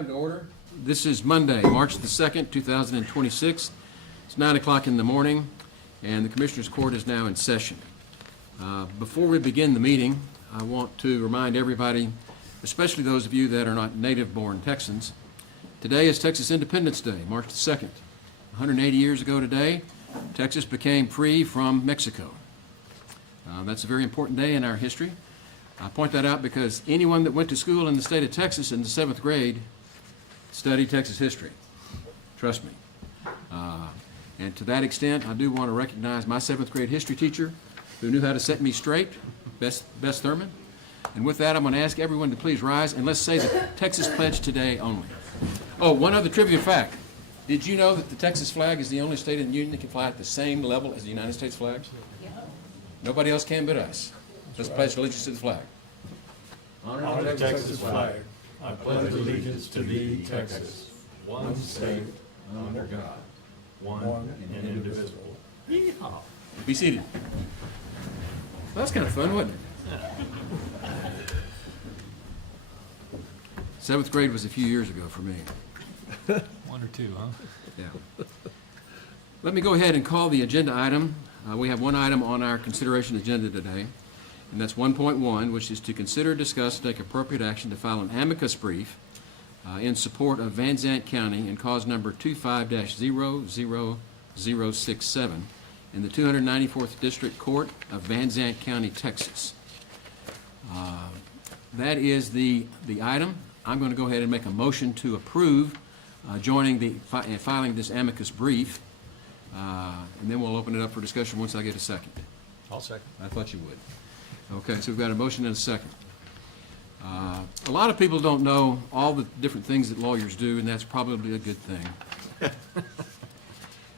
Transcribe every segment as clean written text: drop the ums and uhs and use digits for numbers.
Time to order. This is Monday, March the 2nd, 2026. It's 9 o'clock in the morning, and the Commissioners' Court is now in session. Before we begin the meeting, I want to remind everybody, especially those of you that are not native-born Texans, today is Texas Independence Day, March the 2nd. 180 years ago today, Texas became free from Mexico. That's a very important day in our history. I point that out because anyone that went to school in the state of Texas in the 7th grade studied Texas history. Trust me. And to that extent, I do want to recognize my 7th grade history teacher who knew how to set me straight, Bess Thurman. And with that, I'm going to ask everyone to please rise and let's say the Texas Pledge today only. Oh, one other trivia fact. Did you know that the Texas flag is the only state in the Union that can fly at the same level as the United States flag? Yeah. Nobody else can but us. Let's pledge allegiance to the flag. Honor the Texas flag. I pledge allegiance to thee, Texas, one state, under God, one and indivisible. Yeehaw. Be seated. Well, that's kind of fun, wasn't it? 7th grade was a few years ago for me. 1 or 2, huh? Yeah. Let me go ahead and call the agenda item. We have one item on our consideration agenda today, and that's 1.1, which is to consider, discuss, and take appropriate action to file an amicus brief in support of Van Zandt County in cause number 25-00067 in the 294th District Court of Van Zandt County, Texas. That is the item. I'm going to go ahead and make a motion to approve joining filing this amicus brief, and then we'll open it up for discussion once I get a second. I'll second. I thought you would. Okay, so we've got a motion and a second. A lot of people don't know all the different things that lawyers do, and that's probably a good thing.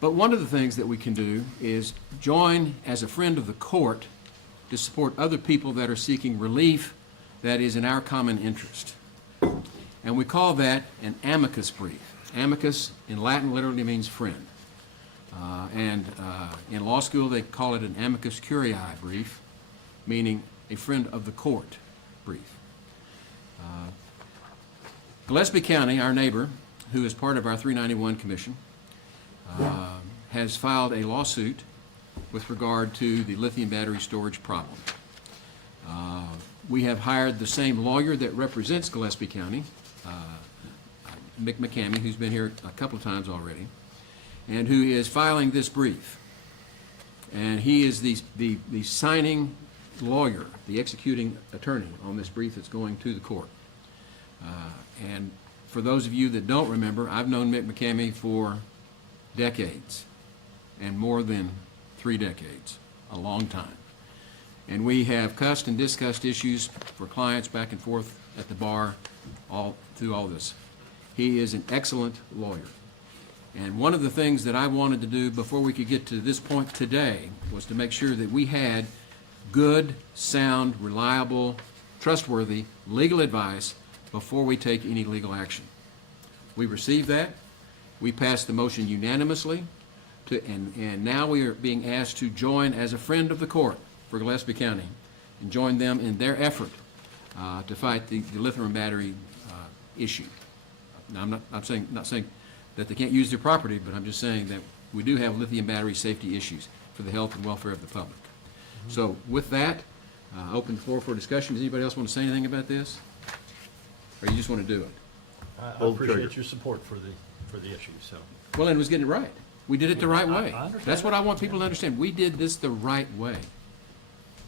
But one of the things that we can do is join as a friend of the court to support other people that are seeking relief that is in our common interest. And we call that an amicus brief. Amicus in Latin literally means friend. And in law school they call it an amicus curiae brief, meaning a friend of the court brief. Gillespie County, our neighbor, who is part of our 391 Commission, has filed a lawsuit with regard to the lithium battery storage problem. We have hired the same lawyer that represents Gillespie County, Mick McCamey, who's been here a couple of times already, and who is filing this brief. And he is the signing lawyer, the executing attorney on this brief that's going to the court. And for those of you that don't remember, I've known Mick McCamey for decades, and more than 3 decades, a long time. And we have cussed and discussed issues for clients back and forth at the bar all through all this. He is an excellent lawyer. And one of the things that I wanted to do before we could get to this point today was to make sure that we had good, sound, reliable, trustworthy legal advice before we take any legal action. We received that. We passed the motion unanimously, and now we are being asked to join as a friend of the court for Gillespie County and join them in their effort to fight the lithium battery issue. Now, I'm not saying that they can't use their property, but I'm just saying that we do have lithium battery safety issues for the health and welfare of the public. Mm-hmm. So with that, open the floor for discussion. Does anybody else want to say anything about this? Or you just want to do it? I appreciate your support for the issue. So. Well, and it was getting it right. We did it the right way. I understand. That's what I want people to understand. We did this the right way.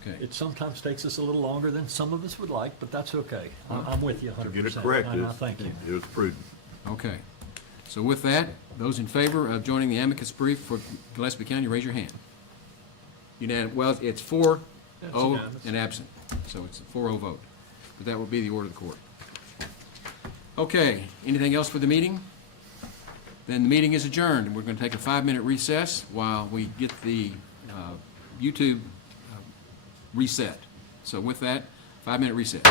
Okay. It sometimes takes us a little longer than some of us would like, but that's okay. I'm with you 100%. To get it corrected, and I thank you. it was prudent. Okay. So with that, those in favor of joining the amicus brief for Gillespie County, raise your hand. Well, it's 4-0 and absent. So it's a 4-0 vote. But that will be the order of the court. Okay. Anything else for the meeting? Then the meeting is adjourned, and we're going to take a 5-minute recess while we get the YouTube reset. So with that, 5-minute recess.